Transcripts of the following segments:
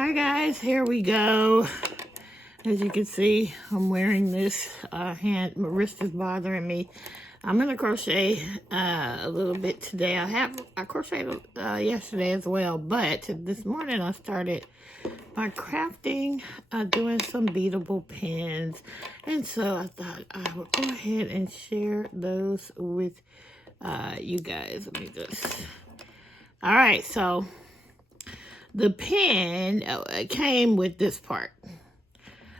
Hi guys, here we go. As you can see, I'm wearing this my wrist is bothering me. I'm gonna crochet a little bit today. I crocheted yesterday as well, but this morning I started by crafting, doing some beadable pins, and so I thought I would go ahead and share those with you guys. Let me just. All right, so the pin came with this part.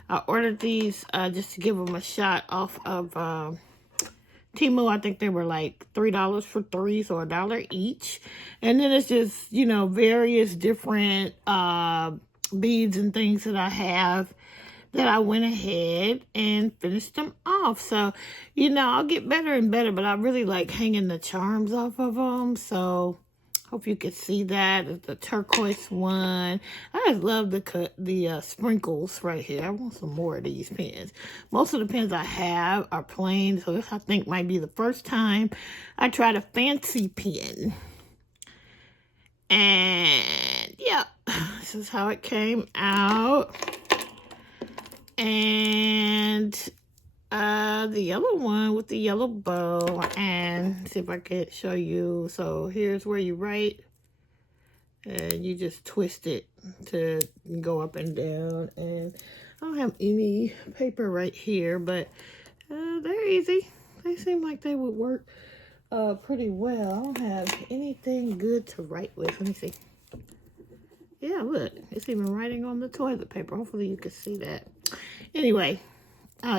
I ordered these just to give them a shot off of Temu. I think they were like $3 for 3, so $1 each. And then it's just, you know, various different beads and things that I have that I went ahead and finished them off. So, you know, I'll get better and better, but I really like hanging the charms off of them. So hope you can see that. It's the turquoise one. I just love the sprinkles right here. I want some more of these pens. Most of the pens I have are plain, so this I think might be the first time I tried a fancy pen. And yeah, this is how it came out. And the yellow one with the yellow bow, and see if I can show you. So here's where you write, and you just twist it to go up and down. And I don't have any paper right here, but they're easy. They seem like they would work pretty well. I don't have anything good to write with. Let me see. Yeah, look, it's even writing on the toilet paper. Hopefully you can see that. Anyway,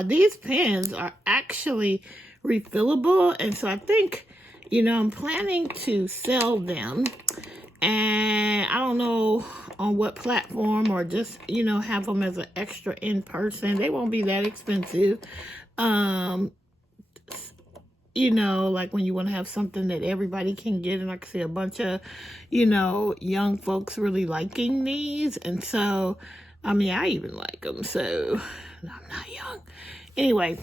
these pens are actually refillable, and so I think, you know, I'm planning to sell them, and I don't know on what platform, or just, you know, have them as an extra in person. They won't be that expensive. You know, like when you want to have something that everybody can get, and I can see a bunch of, you know, young folks really liking these. And so, I mean, I even like them, so I'm not young. Anyway,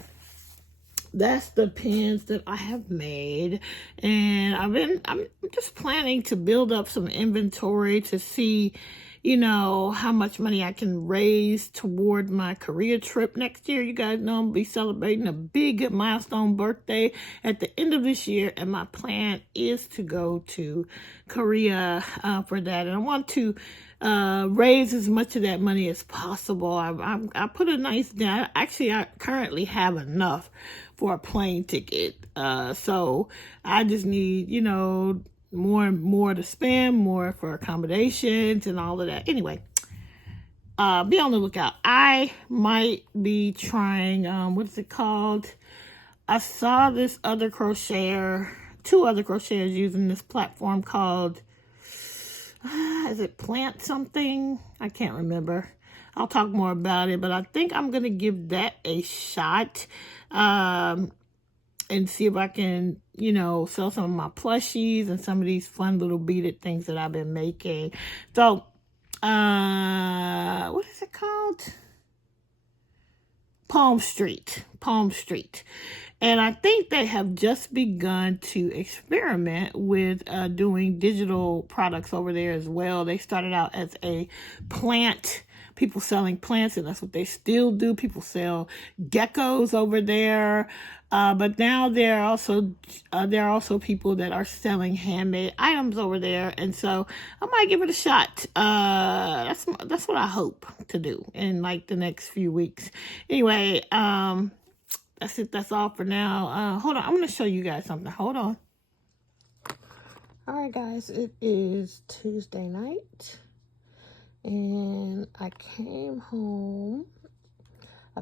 that's the pins that I have made, and I'm just planning to build up some inventory to see, you know, how much money I can raise toward my Korea trip next year. You guys know I'm gonna be celebrating a big milestone birthday at the end of this year, and my plan is to go to Korea for that. And I want to raise as much of that money as possible. I put a nice down. Actually, I currently have enough for a plane ticket. So I just need, you know, more and more to spend, more for accommodations and all of that. Anyway, be on the lookout. I might be trying, what is it called? I saw this other crocheter, 2 other crocheters using this platform called, is it Plant something? I can't remember. I'll talk more about it, but I think I'm going to give that a shot. And see if I can, you know, sell some of my plushies and some of these fun little beaded things that I've been making. So, what is it called? Palm Street. And I think they have just begun to experiment with doing digital products over there as well. They started out as a plant, people selling plants, and that's what they still do. People sell geckos over there. But now there are also people that are selling handmade items over there, and so I might give it a shot. That's what I hope to do in like the next few weeks. Anyway, that's it. That's all for now. Hold on, I'm gonna show you guys something. Hold on. All right, guys, it is Tuesday night, and I came home. I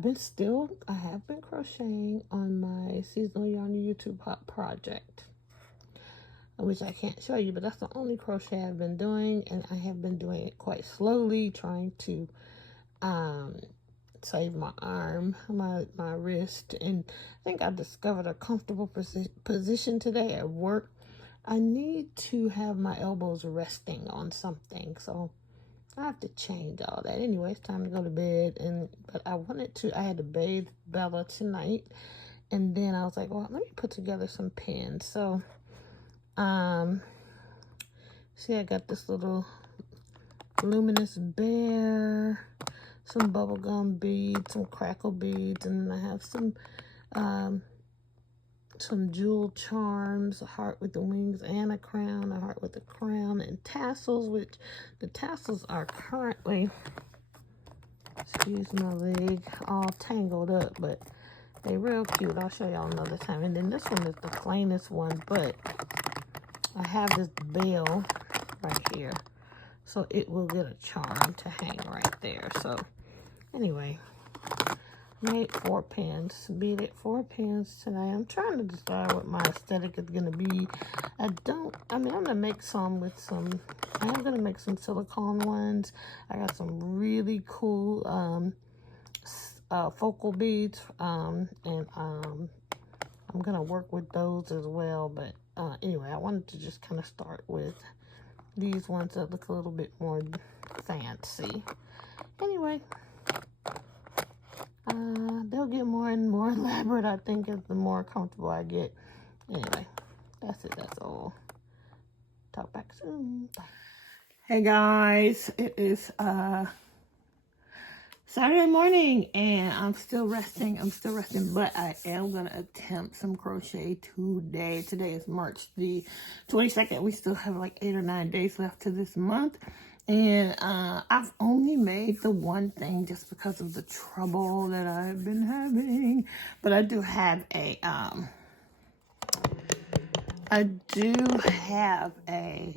have been crocheting on my seasonal yarn YouTube project, which I can't show you, but that's the only crochet I've been doing, and I have been doing it quite slowly, trying to save my arm, my wrist. And I think I discovered a comfortable position today at work. I need to have my elbows resting on something, so I have to change all that. Anyway, it's time to go to bed. But I had to bathe Bella tonight. And then I was like, well, let me put together some pins. So, see, I got this little luminous bear, some bubblegum beads, some crackle beads, and then I have some jewel charms, a heart with the wings and a crown, a heart with a crown, and tassels, which the tassels are currently, excuse my leg, all tangled up, but they're real cute. I'll show y'all another time. And then this one is the plainest one, but I have this bell right here, so it will get a charm to hang right there. So anyway, made 4 pins, beaded 4 pins today. I'm trying to decide what my aesthetic is going to be. I'm going to make some with some, I am going to make some silicone ones. I got some really cool focal beads, and I'm going to work with those as well. But anyway, I wanted to just kind of start with these ones that look a little bit more fancy. Anyway, they'll get more and more elaborate, I think, as the more comfortable I get. Anyway, that's it. That's all. Talk back soon. Bye. Hey guys, it is Saturday morning and I'm still resting, but I am going to attempt some crochet today. Today is March the 22nd. We still have like 8 or 9 days left to this month. And I've only made the one thing just because of the trouble that I've been having. But I do have a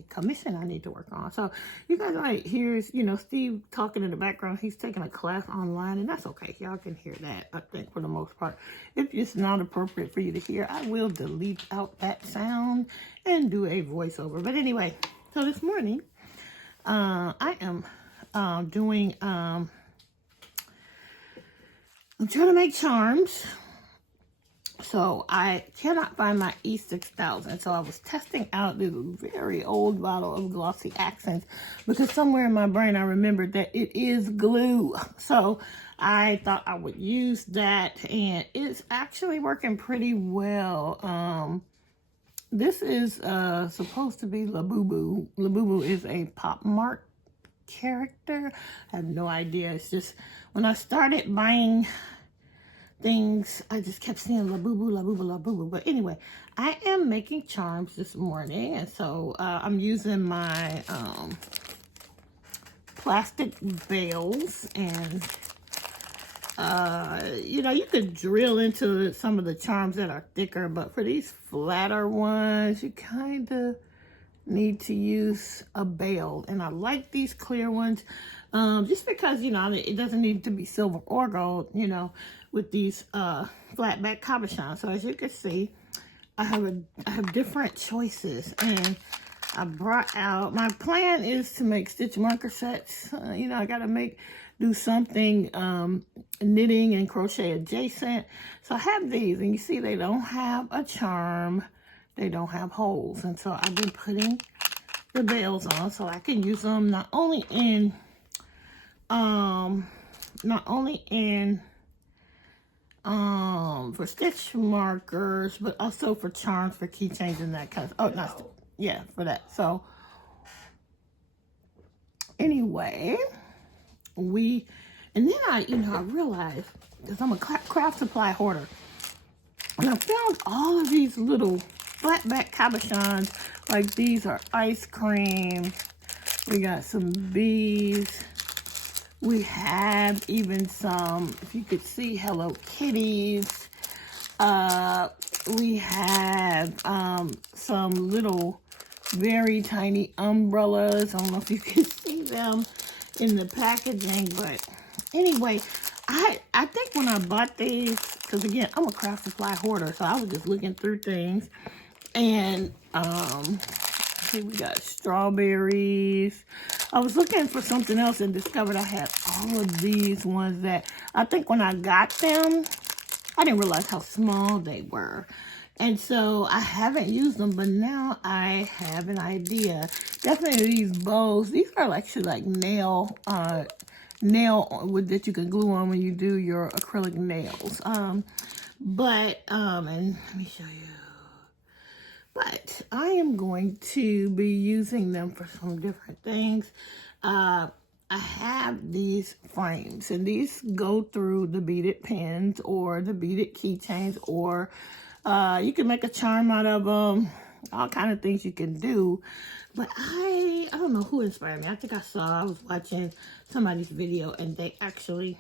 commission I need to work on. So you guys might hear, Steve talking in the background. He's taking a class online, and that's okay. Y'all can hear that, I think, for the most part. If it's not appropriate for you to hear, I will delete out that sound and do a voiceover. But anyway, so this morning, I am doing, I'm trying to make charms. So I cannot find my E6000. So I was testing out this very old bottle of glossy accents because somewhere in my brain I remembered that it is glue. So I thought I would use that, and it's actually working pretty well. This is supposed to be Labubu. Labubu is a Pop Mart character. I have no idea. It's just when I started buying things, I just kept seeing Labubu, Labubu, Labubu. But anyway, I am making charms this morning, and so I'm using my plastic bales, and you could drill into some of the charms that are thicker, but for these flatter ones, you kind of need to use a bale. And I like these clear ones just because, it doesn't need to be silver or gold, with these flat back cabochons. So as you can see, I have different choices, and I brought out, my plan is to make stitch marker sets. I gotta do something knitting and crochet adjacent. So I have these, and you see they don't have a charm, they don't have holes, and so I've been putting the bales on so I can use them not only in for stitch markers, but also for charms, for keychains, and that kind of, for that. So anyway, and then I realized, because I'm a craft supply hoarder, and I found all of these little flat back cabochons. Like, these are ice cream. We got some bees. We have even some, if you could see, Hello Kitties. We have some little very tiny umbrellas. I don't know if you can see them in the packaging, but anyway, I think when I bought these, because again, I'm a craft supply hoarder, so I was just looking through things, and see, we got strawberries. I was looking for something else and discovered I had all of these ones that I think when I got them, I didn't realize how small they were. And so I haven't used them, but now I have an idea. Definitely these bows. These are actually like nail that you can glue on when you do your acrylic nails. And let me show you. But I am going to be using them for some different things. I have these frames, and these go through the beaded pins or the beaded keychains, or you can make a charm out of them. All kind of things you can do. But I don't know who inspired me. I think I was watching somebody's video, and they actually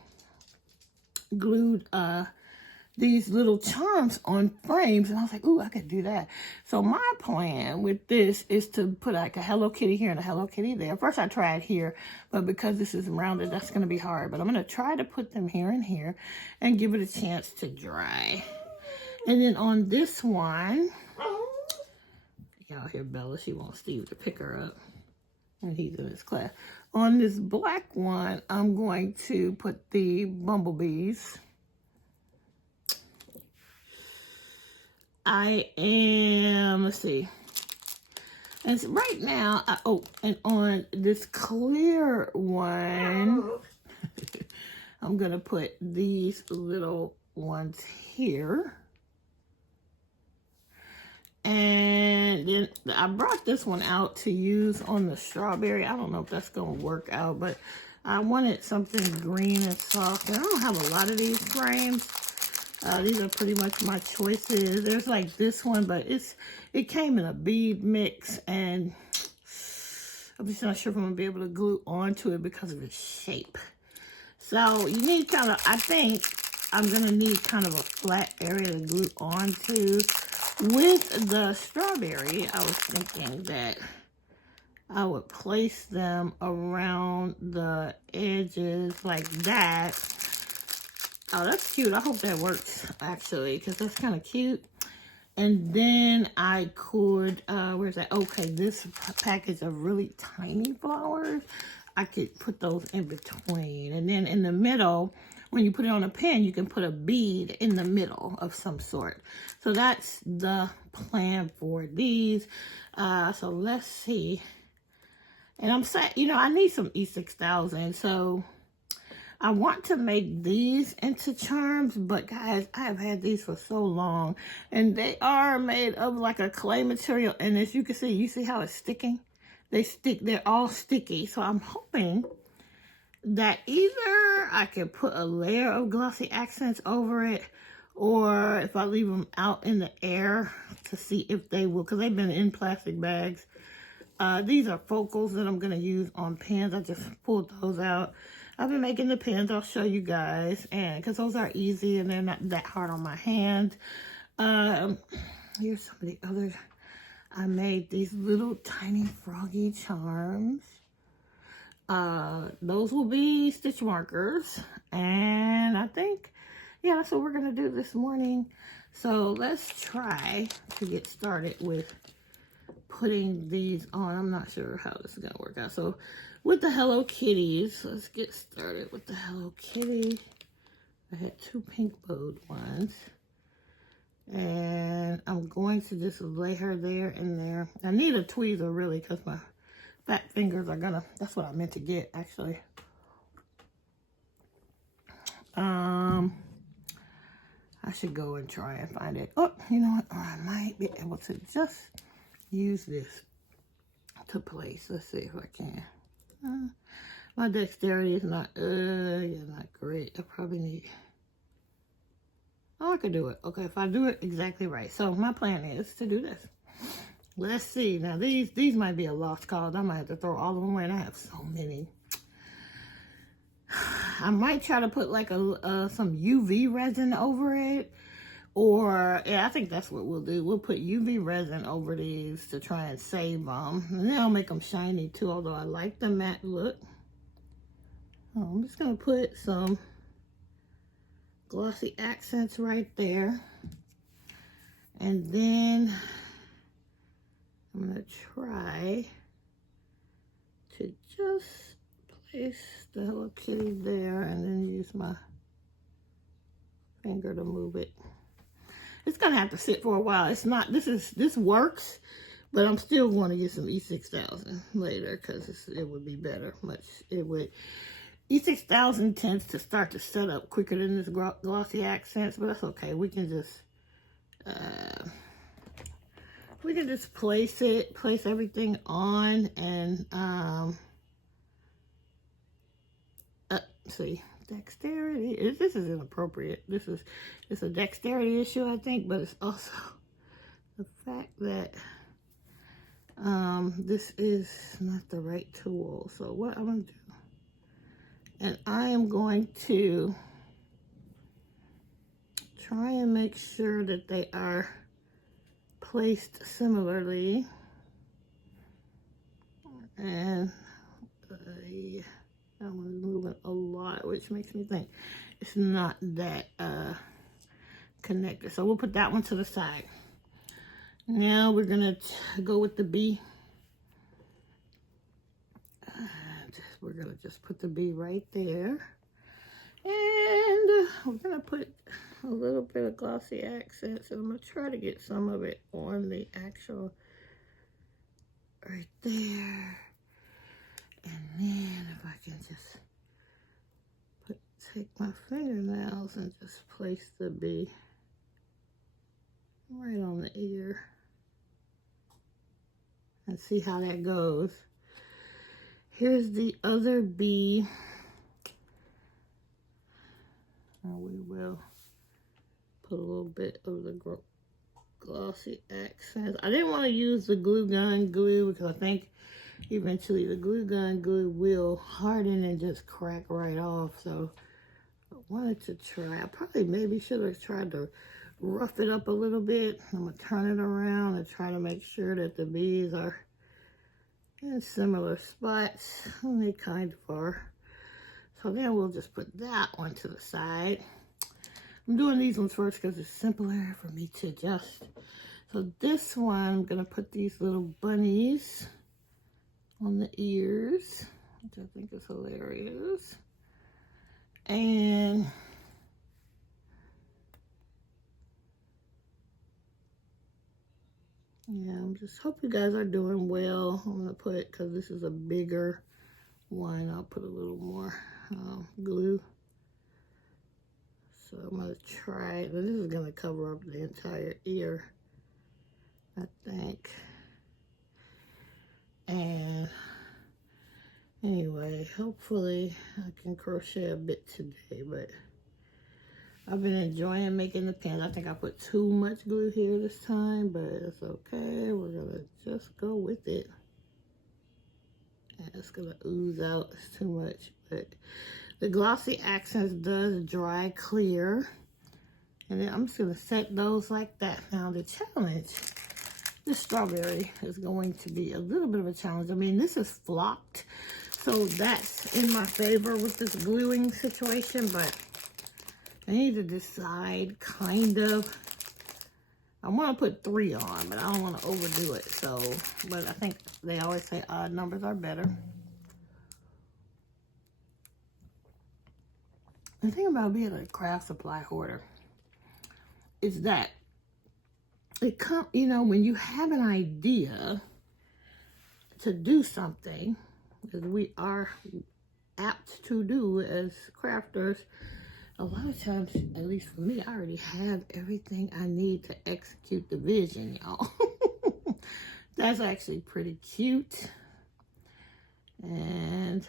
glued these little charms on frames, and I was like, ooh, I could do that. So my plan with this is to put like a Hello Kitty here and a Hello Kitty there. First I tried here, but because this is rounded, that's going to be hard. But I'm going to try to put them here and here and give it a chance to dry. And then on this one, y'all hear Bella, she wants Steve to pick her up, and he's in his class. On this black one, I'm going to put the bumblebees. Let's see. And so right now, and on this clear one, I'm going to put these little ones here. And then I brought this one out to use on the strawberry. I don't know if that's going to work out, but I wanted something green and soft. And I don't have a lot of these frames. These are pretty much my choices. There's like this one, but it came in a bead mix, and I'm just not sure if I'm going to be able to glue onto it because of its shape. So you need kind of, I think I'm going to need kind of a flat area to glue onto. With the strawberry, I was thinking that I would place them around the edges like that. Oh, that's cute. I hope that works, actually, because that's kind of cute. And then I could, where's that? Okay, this package of really tiny flowers, I could put those in between. And then in the middle, when you put it on a pen, you can put a bead in the middle of some sort. So that's the plan for these. So let's see. And I'm saying, you know, I need some E6000. So I want to make these into charms, but guys, I have had these for so long, and they are made of like a clay material. And as you can see, you see how it's sticking? They stick, they're all sticky. So I'm hoping that either I can put a layer of glossy accents over it, or if I leave them out in the air to see if they will, because they've been in plastic bags. These are focals that I'm going to use on pens. I just pulled those out. I've been making the pens. I'll show you guys, and because those are easy and they're not that hard on my hand. Here's some of the others. I made these little tiny froggy charms. Those will be stitch markers, and I think, yeah, that's what we're gonna do this morning. So let's try to get started with putting these on. I'm not sure how this is gonna work out. So with the Hello Kitties, let's get started with the Hello Kitty. I had two pink bowed ones, and I'm going to just lay her there and there. I need a tweezer really, because my fat fingers are gonna, that's what I meant to get actually. I should go and try and find it. Oh, you know what? I might be able to just use this to place. Let's see if I can. My dexterity is not, not great. I probably need, oh, I could do it. Okay, if I do it exactly right. So my plan is to do this. Let's see. Now these might be a lost cause. I might have to throw all of them away, and I have so many. I might try to put like some UV resin over it, or yeah, I think that's what we'll do. We'll put UV resin over these to try and save them, and then I'll make them shiny too. Although I like the matte look. Oh, I'm just gonna put some glossy accents right there, and then I'm gonna try to just place the Hello Kitty there, and then use my finger to move it. It's gonna have to sit for a while. It's not, this works, but I'm still going to get some E6000 later, because it would be better. E6000 tends to start to set up quicker than this glossy accents, but that's okay. We can just place everything on, and see, dexterity. This is inappropriate. It's a dexterity issue, I think, but it's also the fact that this is not the right tool. So what I'm going to do, and I am going to try and make sure that they are placed similarly. And yeah, that one's moving a lot, which makes me think it's not that connected. So we'll put that one to the side. Now we're gonna go with the bee. We're gonna just put the bee right there. And we're gonna put a little bit of glossy accents, and I'm gonna try to get some of it on the actual right there. And then if I can just take my fingernails and just place the bee right on the ear and see how that goes. Here's the other bee. And we will put a little bit of the glossy accents. I didn't want to use the glue because I think eventually the glue will harden and just crack right off. So I wanted to try. I probably maybe should have tried to rough it up a little bit. I'm going to turn it around and try to make sure that the bees are in similar spots. And they kind of are. So then we'll just put that one to the side. I'm doing these ones first because it's simpler for me to adjust. So this one, I'm going to put these little bunnies on the ears, which I think is hilarious. And yeah, I'm just hope you guys are doing well. I'm gonna put, because this is a bigger one, I'll put a little more glue. So I'm gonna try it. This is gonna cover up the entire ear, I think. And anyway, hopefully I can crochet a bit today, but I've been enjoying making the pins. I think I put too much glue here this time, but it's okay. We're gonna just go with it. And it's gonna ooze out. It's too much, but the glossy accents does dry clear. And then I'm just gonna set those like that. Now the challenge, this strawberry is going to be a little bit of a challenge. I mean, this is flocked, so that's in my favor with this gluing situation, but I need to decide kind of. I want to put 3 on, but I don't want to overdo it. So, but I think they always say odd numbers are better. The thing about being a craft supply hoarder is that it comes, you know, when you have an idea to do something, as we are apt to do as crafters, a lot of times, at least for me, I already have everything I need to execute the vision, y'all. That's actually pretty cute. And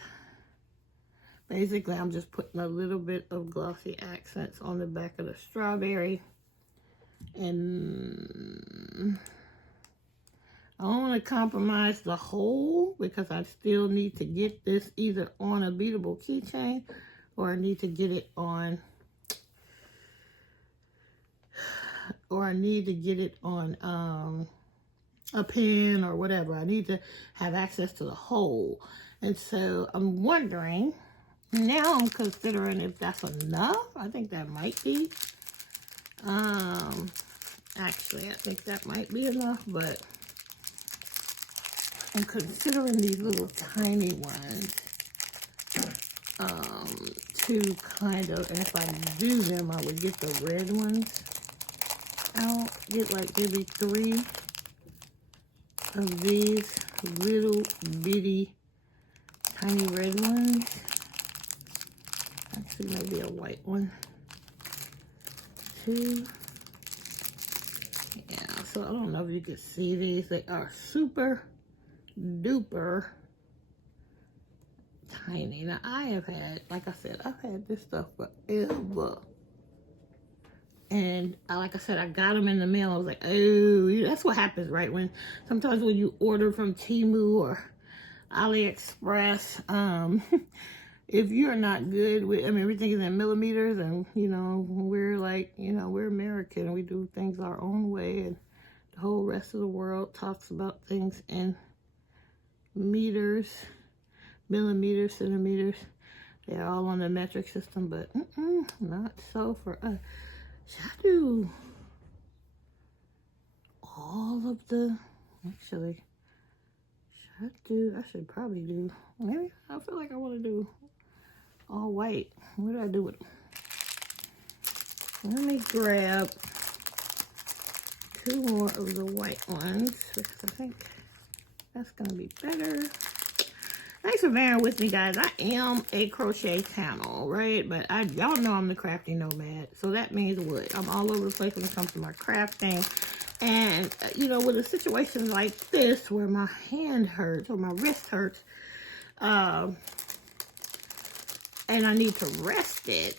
basically, I'm just putting a little bit of glossy accents on the back of the strawberry. And I don't want to compromise the whole because I still need to get this either on a beadable keychain or I need to get it on, a pen or whatever. I need to have access to the whole. And so I'm wondering, now I'm considering if that's enough. I think that might be. Actually, I think that might be enough, but I'm considering these little tiny ones to kind of, and if I do them, I would get the red ones out. Get like maybe 3 of these little bitty tiny red ones. Actually, maybe a white one. 2. Yeah, so I don't know if you can see these. They are super duper tiny. Now, I have had, like I said, I've had this stuff forever. And like I said, I got them in the mail. I was like, oh, that's what happens, right? Sometimes when you order from Temu or AliExpress, if you're not good with, I mean, everything is in millimeters, and, you know, we're like, you know, we're American, and we do things our own way, and the whole rest of the world talks about things in meters, millimeters, centimeters. They're all on the metric system, but not so for us. Should I do all of the, actually, I should probably do, maybe, I feel like I want to do all white. What do I do with them? Let me grab 2 more of the white ones, because I think that's going to be better. Thanks for bearing with me, guys. I am a crochet channel, right? But y'all know I'm the Crafty Nomad. So that means what? I'm all over the place when it comes to my crafting. And, you know, with a situation like this, where my hand hurts or my wrist hurts, and I need to rest it,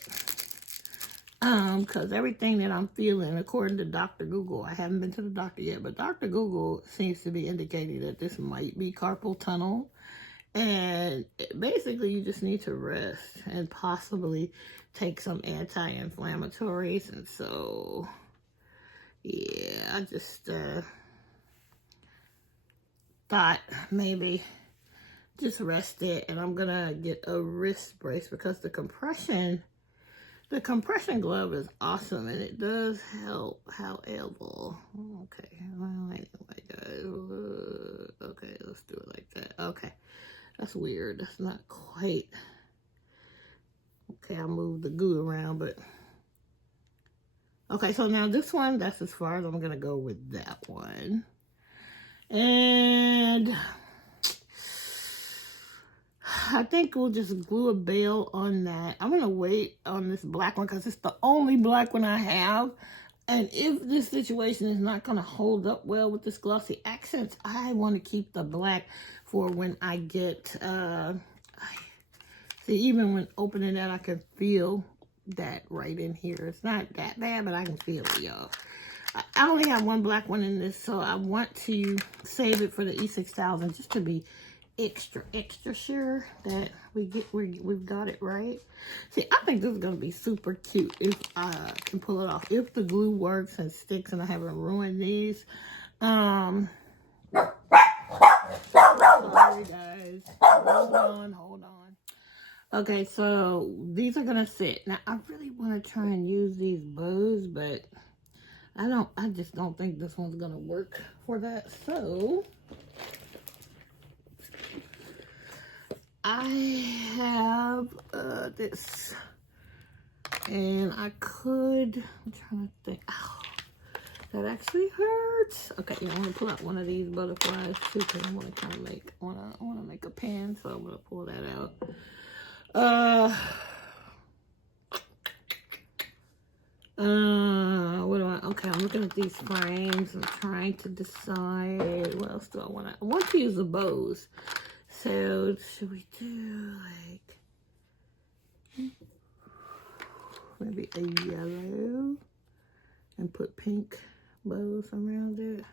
because everything that I'm feeling, according to Dr. Google, I haven't been to the doctor yet, but Dr. Google seems to be indicating that this might be carpal tunnel. And basically, you just need to rest and possibly take some anti-inflammatories. And so, yeah, I just thought maybe just rest it. And I'm going to get a wrist brace because the compression glove is awesome. And it does help, however. Okay, well, anyway, guys. Okay, let's do it like that. Okay. That's weird. That's not quite. Okay, I moved the glue around, but. Okay, so now this one, that's as far as I'm going to go with that one. And I think we'll just glue a bail on that. I'm going to wait on this black one because it's the only black one I have. And if this situation is not going to hold up well with this glossy accents, I want to keep the black for when I get, see, even when opening that, I can feel that right in here. It's not that bad, but I can feel it, y'all. I only have one black one in this, so I want to save it for the E6000 just to be extra sure that we've got it right. See, I think this is gonna be super cute if I can pull it off, if the glue works and sticks and I haven't ruined these. Sorry guys, hold on. Okay, so these are gonna sit. Now I really want to try and use these bows, but I just don't think this one's gonna work for that. So I have this, and I'm trying to think. Ow, that actually hurts. Okay, yeah, I'm gonna pull out one of these butterflies too, because I want to kind of make, I want to make a pen, so I'm gonna pull that out. Okay, I'm looking at these frames. I'm trying to decide what else do I want. I want to use the bows. So, should we do like maybe a yellow and put pink bows around it?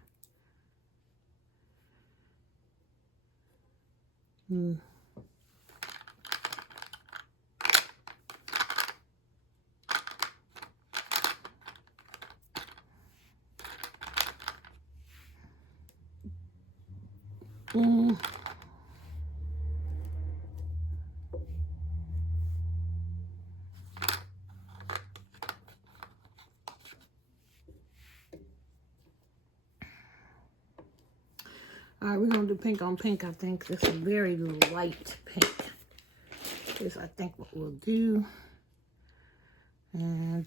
All right, we're gonna do pink on pink. I think this is very light pink. This, I think, what we'll do. And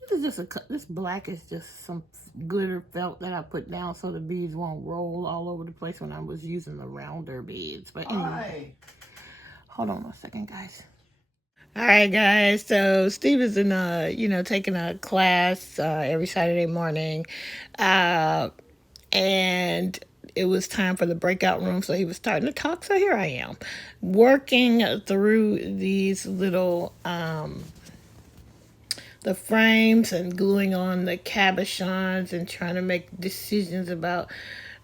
this is just this black is just some glitter felt that I put down so the beads won't roll all over the place when I was using the rounder beads. But anyway, hold on a second, guys. All right, guys. So Steve is in taking a class every Saturday morning, and it was time for the breakout room, so he was starting to talk. So here I am, working through these little the frames and gluing on the cabochons and trying to make decisions about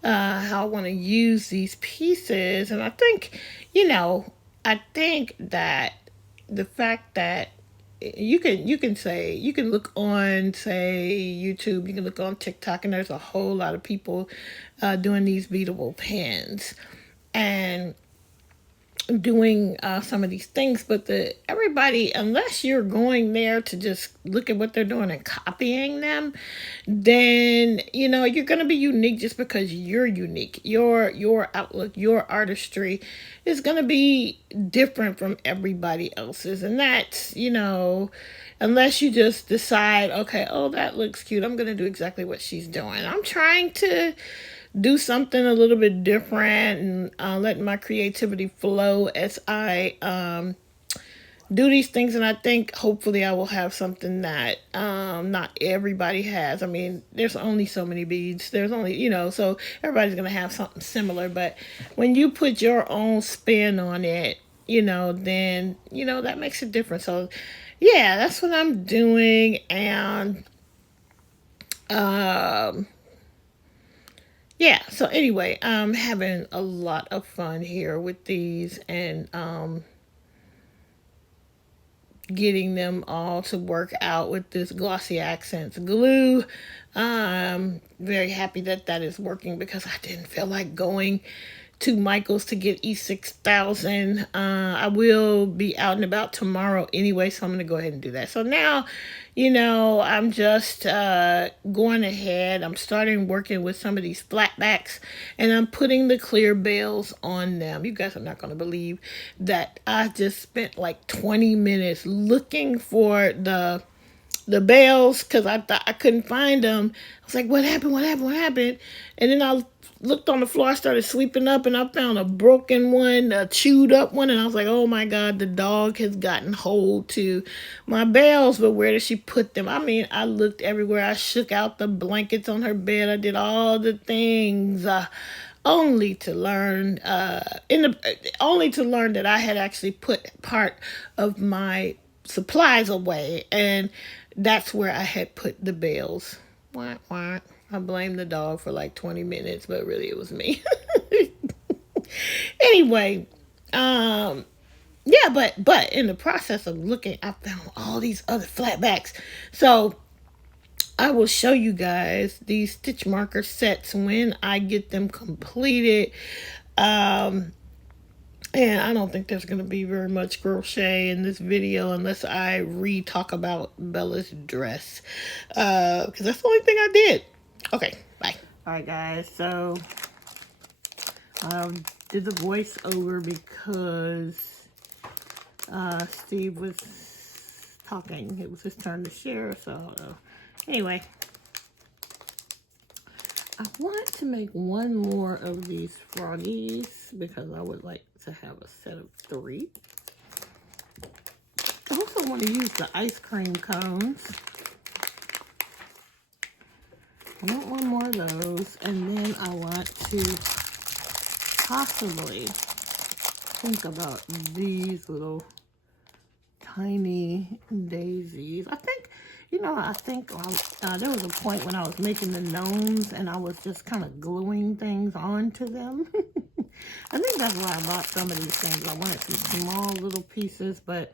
how I want to use these pieces. And I think, I think that the fact that you can look on, say, YouTube, you can look on TikTok, and there's a whole lot of people doing these beadable pens and doing some of these things, but everybody, unless you're going there to just look at what they're doing and copying them, then you're going to be unique just because you're unique. Your outlook, your artistry is going to be different from everybody else's, and that's unless you just decide, okay, oh, that looks cute, I'm going to do exactly what she's doing. I'm trying to do something a little bit different and let my creativity flow as I do these things. And I think hopefully I will have something that not everybody has. I mean, there's only so many beads. There's only, so everybody's going to have something similar. But when you put your own spin on it, then, that makes a difference. So, yeah, that's what I'm doing. And yeah, so anyway, I'm having a lot of fun here with these and getting them all to work out with this Glossy Accents glue. I'm very happy that that is working because I didn't feel like going to Michael's to get E6000. I will be out and about tomorrow anyway, so I'm going to go ahead and do that. So now, I'm just going ahead. I'm starting working with some of these flatbacks, and I'm putting the clear bails on them. You guys are not going to believe that I just spent like 20 minutes looking for the bails because I thought I couldn't find them. I was like, what happened? And then I looked on the floor, I started sweeping up, and I found a broken one, a chewed up one, and I was like, oh my God, the dog has gotten hold to my bails, but where did she put them? I mean, I looked everywhere. I shook out the blankets on her bed. I did all the things, only to learn that I had actually put part of my supplies away, and that's where I had put the bails. Wah. I blamed the dog for like 20 minutes, but really it was me. Anyway, yeah, but in the process of looking, I found all these other flatbacks. So I will show you guys these stitch marker sets when I get them completed. And I don't think there's going to be very much crochet in this video unless I re-talk about Bella's dress. Because that's the only thing I did. Okay, bye. Alright guys, so I did the voiceover because Steve was talking. It was his turn to share, so anyway. I want to make one more of these froggies because I would like to have a set of 3. I also want to use the ice cream cones. I want one more of those, and then I want to possibly think about these little tiny daisies. I think, there was a point when I was making the gnomes and I was just kind of gluing things onto them. I think that's why I bought some of these things. I wanted some small little pieces, but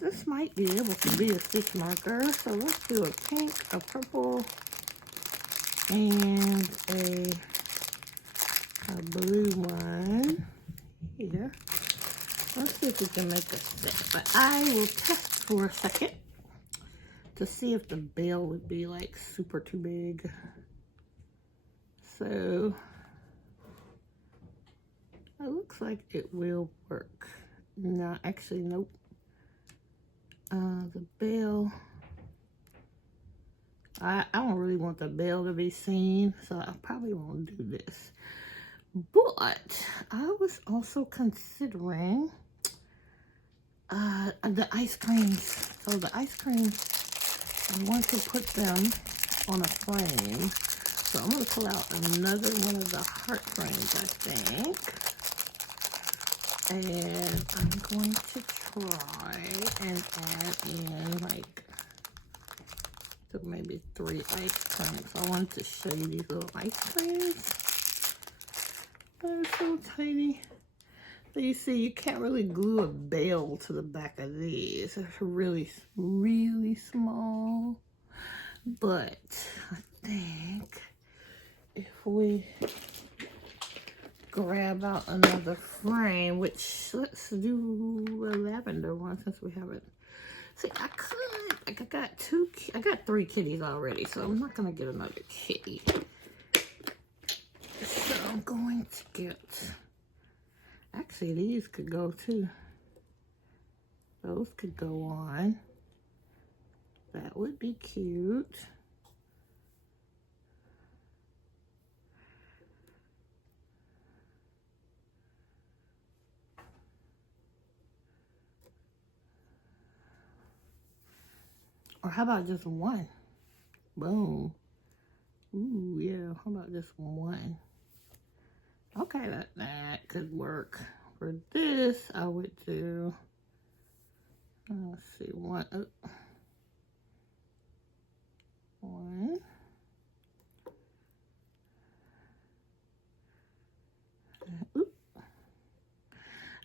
this might be able to be a stitch marker. So let's do a pink, a purple, and a blue one here. Let's see if we can make a set. But I will test for a second to see if the bail would be like super too big. So it looks like it will work. No, actually, nope. The bail, I don't really want the bail to be seen, so I probably won't do this. But I was also considering the ice creams. So the ice creams, I want to put them on a frame. So I'm going to pull out another one of the heart frames, I think. And I'm going to try and add in like, so maybe 3 ice creams. I wanted to show you these little ice creams. They're so tiny. So you see, you can't really glue a bell to the back of these. They're really, really small. But I think if we grab out another frame, which let's do a lavender one since we haven't. See, I could, like I got 3 kitties already, so I'm not gonna get another kitty. So I'm going to get, actually these could go too. Those could go on. That would be cute. Or how about just one? Boom. Ooh, yeah, how about just one? Okay, that could work. For this, I would do, let's see, one. Oop.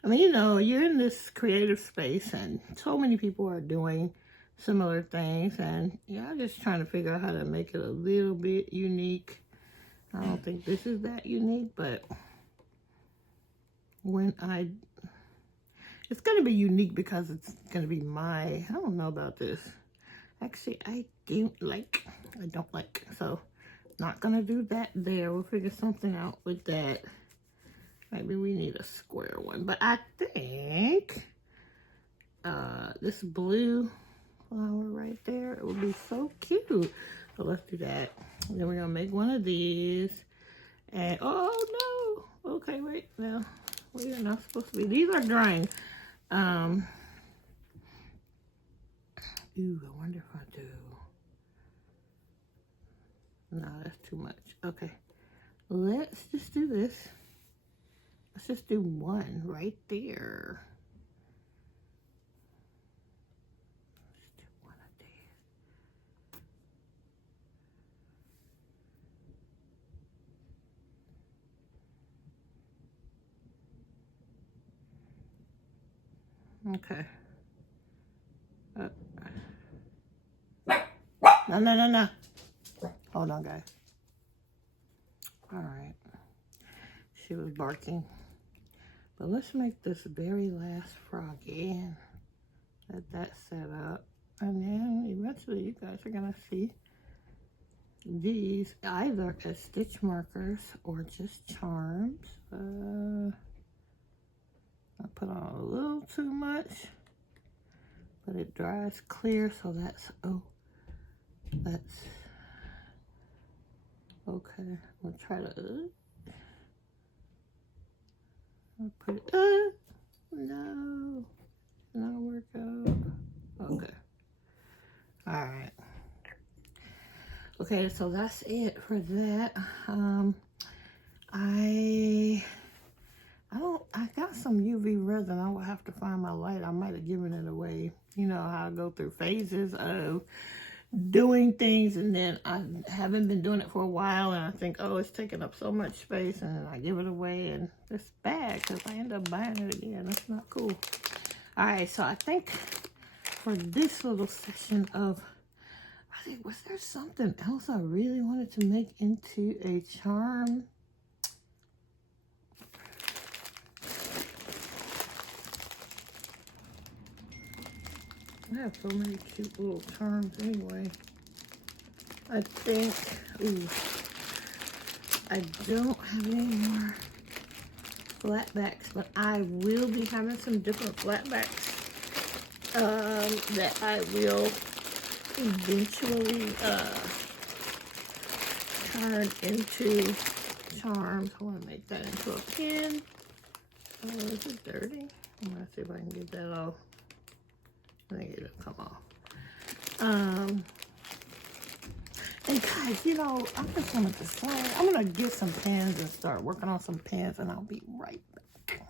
I mean, you know, you're in this creative space and so many people are doing similar things, and yeah, I'm just trying to figure out how to make it a little bit unique. I don't think this is that unique, but it's going to be unique because it's going to be I don't know about this. Actually, I don't like, so not going to do that there. We'll figure something out with that. Maybe we need a square one, but I think this blue flower right there, it would be so cute. So let's do that. And then we're gonna make one of these. And oh no! Okay, wait. No, we are not supposed to be. These are drying. Ooh, I wonder if I do. No, that's too much. Okay, let's just do this. Let's just do one right there. Let's do one of these. Okay. No. Hold on, guys. All right. She was barking. But let's make this very last froggy and let that set up. And then eventually you guys are going to see these either as stitch markers or just charms. I put on a little too much, but it dries clear, so that's okay. We'll try to I'll put it, no, not work out. Okay. All right. Okay, so that's it for that. I got some UV resin. I will have to find my light. I might have given it away. You know how I go through phases of doing things, and then I haven't been doing it for a while, and I think, oh, it's taking up so much space, and then I give it away, and it's bad because I end up buying it again. That's not cool. All right, so I think for this little session of, was there something else I really wanted to make into a charm? I have so many cute little charms anyway. I think, I don't have any more flatbacks, but I will be having some different flatbacks that I will eventually turn into charms. I want to make that into a pin. Oh, is it dirty? I'm going to see if I can get that off. I think it'll come off. And guys, you know, I just wanted to say, I'm going to get some pens and start working on some pens, and I'll be right back.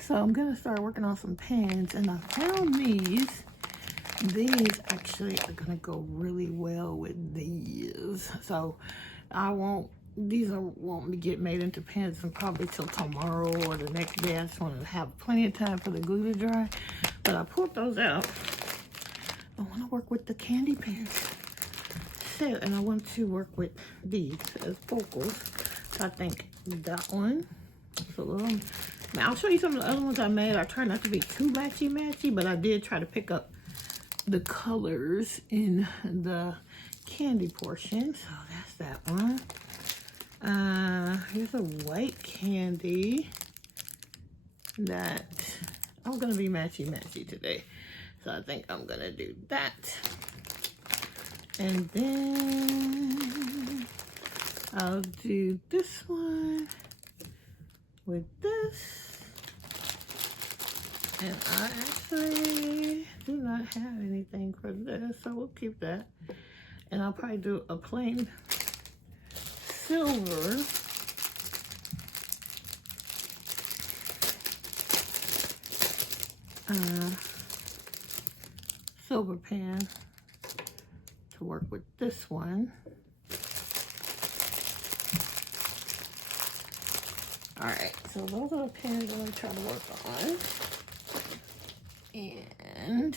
So I'm going to start working on some pens, and I found these. These actually are going to go really well with these. So these won't get made into pens and probably till tomorrow or the next day. I just want to have plenty of time for the glue to dry. But I pulled those out. I want to work with the candy pens. So, and I want to work with these as focals. So I think that one. So I'll show you some of the other ones I made. I try not to be too matchy, but I did try to pick up the colors in the candy portion. So that's that one. Here's a white candy that I'm gonna be matchy today. So I think I'm gonna do that. And then I'll do this one with this. And I actually do not have anything for this, so we'll keep that. And I'll probably do a plain silver. Silver pen to work with this one. All right, so those are the pens I'm gonna try to work on. And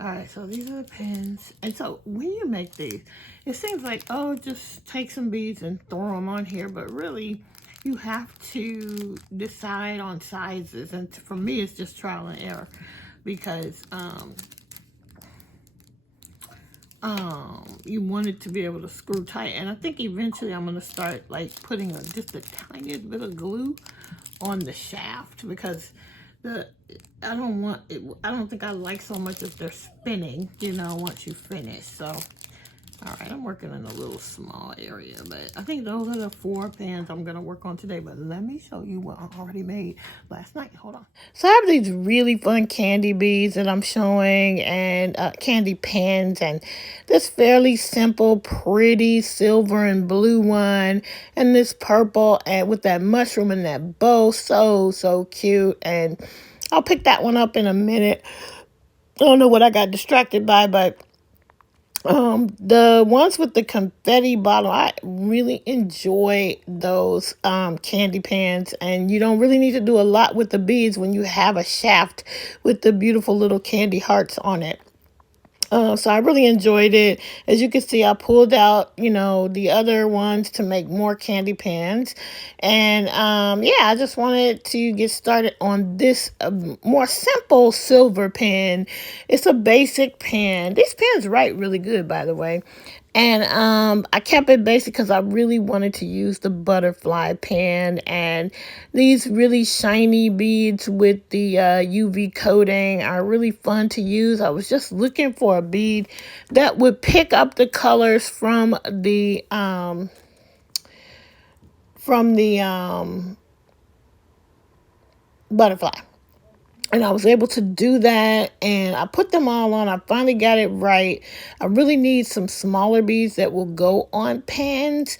all right, so these are the pens. And so when you make these, it seems like, oh, just take some beads and throw them on here, but really you have to decide on sizes. And for me, it's just trial and error because you want it to be able to screw tight. And I think eventually I'm going to start like putting just a tiny bit of glue on the shaft because I don't think I like so much if they're spinning, you know, once you finish. So all right, I'm working in a little small area, but I think those are the 4 pans I'm going to work on today. But let me show you what I already made last night. Hold on. So I have these really fun candy beads that I'm showing and candy pans and this fairly simple, pretty silver and blue one and this purple and with that mushroom and that bow. So cute. And I'll pick that one up in a minute. I don't know what I got distracted by, but the ones with the confetti bottle, I really enjoy those candy pans, and you don't really need to do a lot with the beads when you have a shaft with the beautiful little candy hearts on it. So I really enjoyed it. As you can see, I pulled out, you know, the other ones to make more candy pans. And yeah, I just wanted to get started on this more simple silver pen. It's a basic pen. These pens write really good, by the way. And I kept it basic because I really wanted to use the butterfly pen and these really shiny beads with the UV coating are really fun to use. I was just looking for a bead that would pick up the colors from the butterfly. And I was able to do that, and I put them all on. I finally got it right. I really need some smaller beads that will go on pans,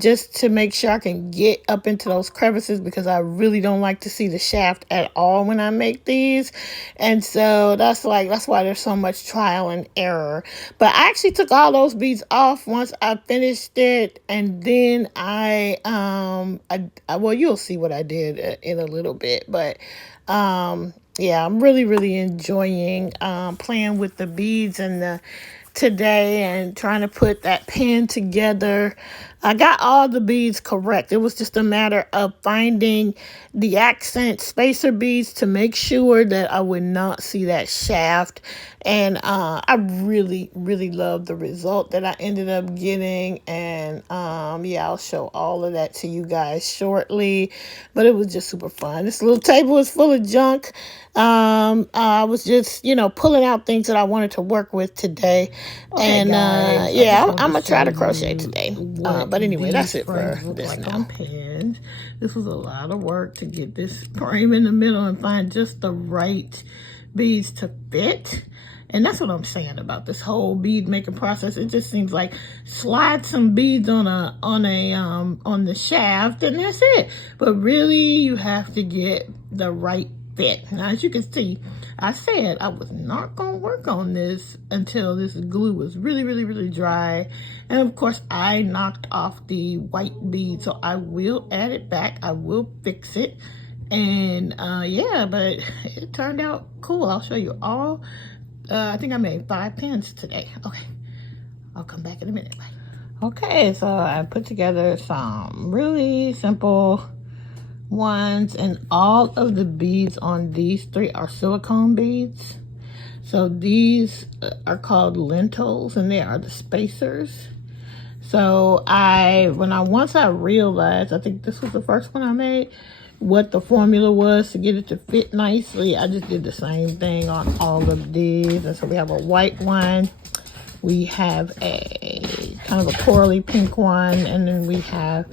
just to make sure I can get up into those crevices because I really don't like to see the shaft at all when I make these. And so that's why there's so much trial and error. But I actually took all those beads off once I finished it, and then well, you'll see what I did in a little bit, but yeah, I'm really enjoying playing with the beads and today and trying to put that pen together. I got all the beads correct. It was just a matter of finding the accent spacer beads to make sure that I would not see that shaft. And I really love the result that I ended up getting. And yeah, I'll show all of that to you guys shortly. But it was just super fun. This little table was full of junk. I was just, you know, pulling out things that I wanted to work with today. Okay, and guys, yeah, I'm gonna try to crochet today. But anyway, that's it for this now. Pins. This was a lot of work to get this frame in the middle and find just the right beads to fit. And that's what I'm saying about this whole bead making process. It just seems like slide some beads on the shaft and that's it. But really, you have to get the right fit. Now, as you can see, I said I was not going to work on this until this glue was really, really, really dry. And of course, I knocked off the white bead, so I will add it back. I will fix it. And yeah, but it turned out cool. I'll show you all. I think I made 5 pins today. Okay, I'll come back in a minute. Bye. Okay, so I put together some really simple ones, and all of the beads on these 3 are silicone beads. So these are called lentils, and they are the spacers. So once I realized, I think this was the first one I made, what the formula was to get it to fit nicely, I just did the same thing on all of these. And so we have a white one, we have a kind of a corally pink one, and then we have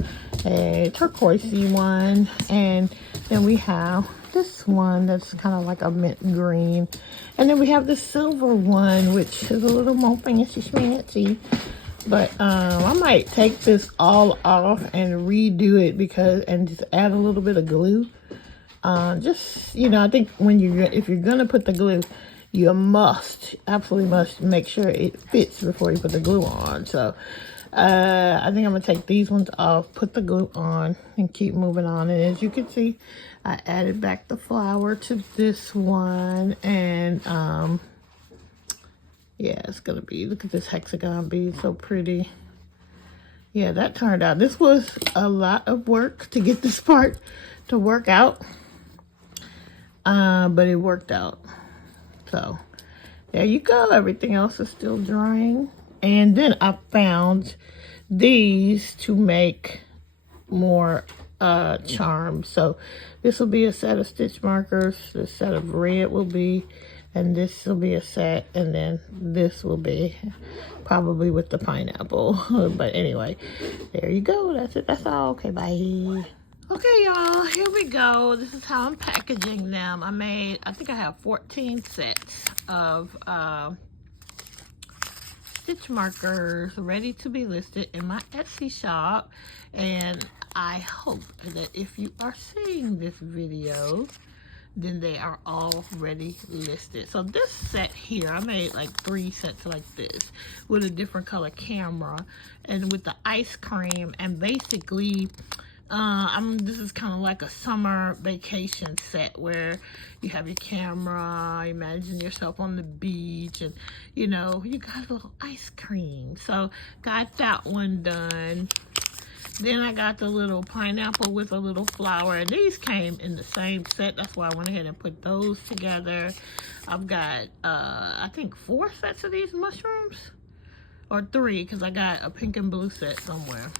a turquoisey one, and then we have this one that's kind of like a mint green, and then we have the silver one, which is a little more fancy schmancy. But I might take this all off and redo it and just add a little bit of glue. Just, you know, I think if you're gonna put the glue, you absolutely must make sure it fits before you put the glue on. So I think I'm gonna take these ones off, put the glue on, and keep moving on. And as you can see, I added back the flower to this one, and yeah, it's gonna be, look at this hexagon bead, so pretty. Yeah, that turned out, this was a lot of work to get this part to work out, but it worked out. So there you go. Everything else is still drying. And then I found these to make more charms. So this will be a set of stitch markers. This set of red will be, and this will be a set, and then this will be probably with the pineapple. But anyway, there you go. That's it. That's all. Okay, bye. Okay, y'all, here we go. This is how I'm packaging them. I think I have 14 sets of stitch markers ready to be listed in my Etsy shop. And I hope that if you are seeing this video, then they are already listed. So this set here, I made like 3 sets like this with a different color camera and with the ice cream. And basically, this is kind of like a summer vacation set where you have your camera, imagine yourself on the beach, and you know, you got a little ice cream. So got that one done. Then I got the little pineapple with a little flower, and these came in the same set. That's why I went ahead and put those together. I've got, I think 4 sets of these mushrooms, or 3, because I got a pink and blue set somewhere.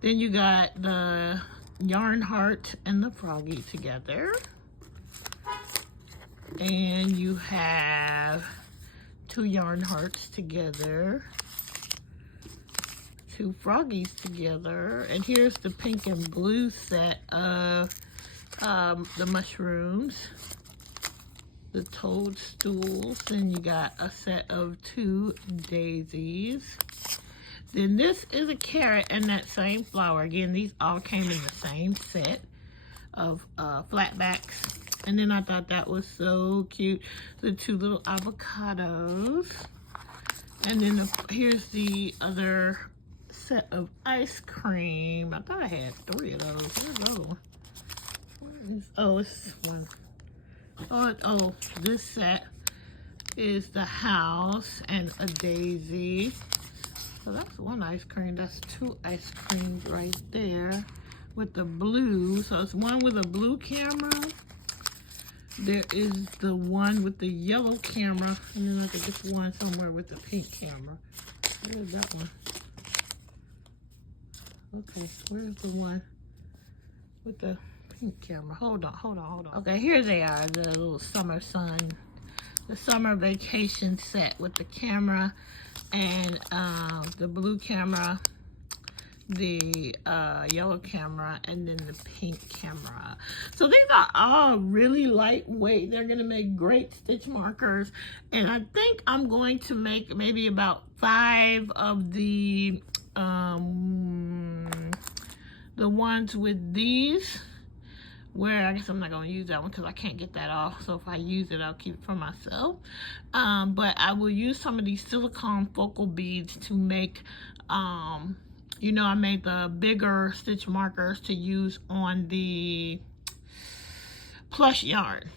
Then you got the yarn heart and the froggy together. And you have 2 yarn hearts together, 2 froggies together, and here's the pink and blue set of the mushrooms, the toadstools, and you got a set of 2 daisies. Then this is a carrot and that same flower. Again, these all came in the same set of flatbacks. And then I thought that was so cute, the 2 little avocados. And then here's the other set of ice cream. I thought I had 3 of those. Where's those? Oh, it's one. Oh, this set is the house and a daisy. So that's 1 ice cream. That's 2 ice creams right there with the blue. So it's one with a blue camera. There is the one with the yellow camera, and then I think there's one somewhere with the pink camera. Where's that one? Okay, where's the one with the pink camera? Hold on. Okay, here they are, the little summer sun, the summer vacation set with the camera and the blue camera, the yellow camera, and then the pink camera. So these are all really lightweight. They're gonna make great stitch markers, and I think I'm going to make maybe about 5 of the ones with these, where I guess I'm not going to use that one because I can't get that off. So if I use it, I'll keep it for myself. But I will use some of these silicone focal beads to make, you know, I made the bigger stitch markers to use on the plush yarn.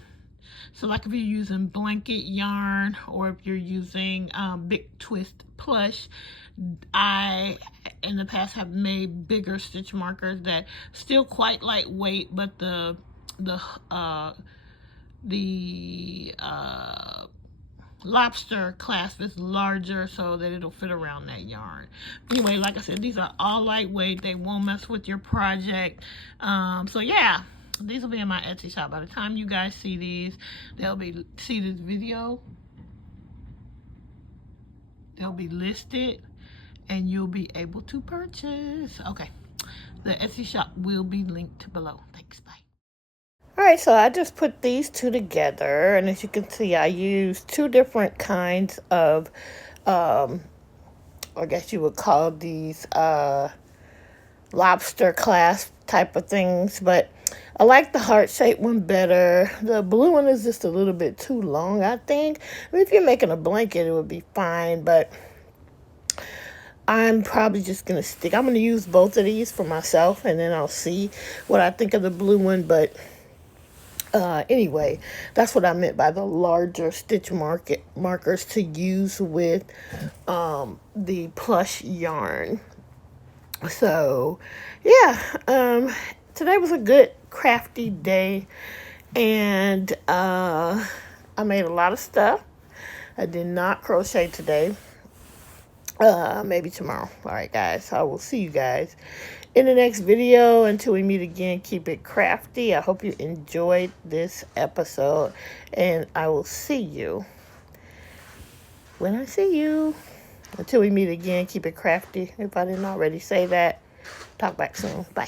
So like if you're using blanket yarn or if you're using big twist plush, I in the past have made bigger stitch markers that still quite lightweight, but the lobster clasp is larger so that it'll fit around that yarn. Anyway, like I said, these are all lightweight. They won't mess with your project. So yeah, these will be in my Etsy shop. By the time you guys see these, see this video, they'll be listed and you'll be able to purchase. Okay, the Etsy shop will be linked below. Thanks, bye. All right, so I just put these two together, and as you can see, I used 2 different kinds of, I guess you would call these lobster clasp type of things, but I like the heart-shaped one better. The blue one is just a little bit too long, I think. I mean, if you're making a blanket, it would be fine, but I'm probably just going to stick. I'm going to use both of these for myself, and then I'll see what I think of the blue one, but anyway, that's what I meant by the larger stitch markers to use with the plush yarn. So yeah, today was a good crafty day, and I made a lot of stuff. I did not crochet today. Maybe tomorrow. All right, guys, I will see you guys in the next video. Until we meet again, keep it crafty. I hope you enjoyed this episode, and I will see you when I see you. Until we meet again, keep it crafty. If I didn't already say that, talk back soon. Bye.